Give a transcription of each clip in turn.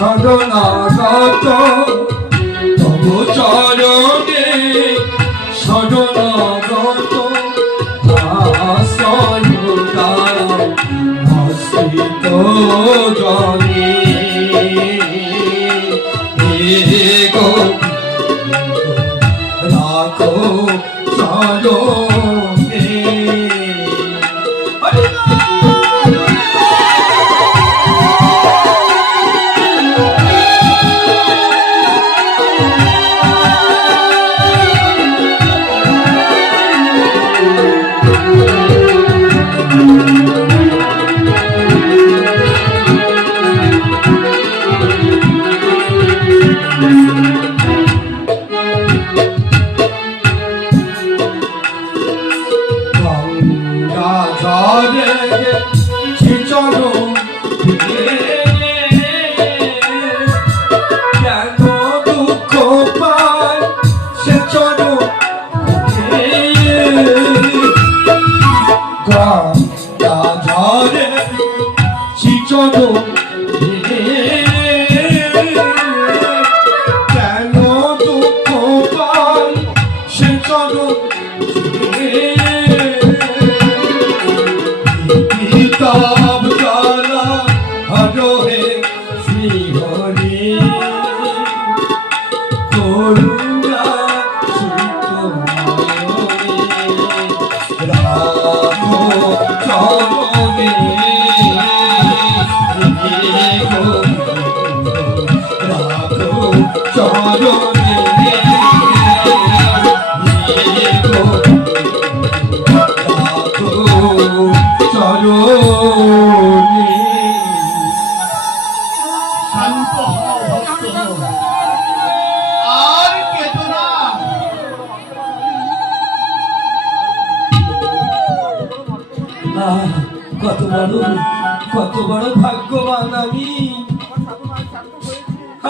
শরণাগত তব চরণে শরণাগত আশ্রয় আশ্রিত জনে গো রাখো চরণে। কত বড় ভাগ্যবান আমি,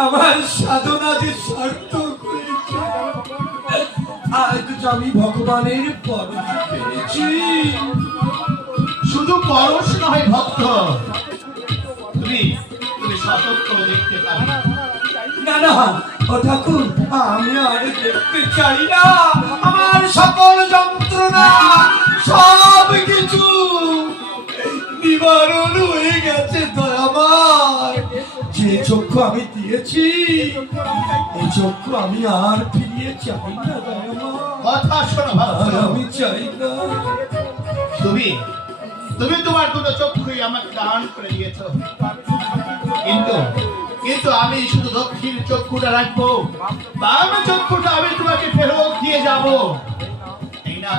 আমার সাধনা যে সার্থক হয়েছে। আজ আমি ভগবানের পরশ পেয়েছি। শুধু পরশ নয় ভক্ত, তুমি সতর্ক দেখতে পাবে। না না ও ঠাকুর, আমি আর দেখতে চাই না। আমার সকল যন্ত্রণা সব কিছু নিবারণ হয়ে গেছে দয়াময়। যে চক্ষু আমি দিয়েছি এই চক্ষু আমি আর ফিরিয়ে চাই না দয়াময়। কথা শোনো ভক্ত, আমি চাই না। তুমি তোমার দুটো চক্ষুই আমাকে দান করে দিয়েছো, কিন্তু আমি শুধু দক্ষিণ চক্ষুটা রাখবো, বাম চক্ষুটা আমি তোমাকে ফেরত দিয়ে যাবো। এই না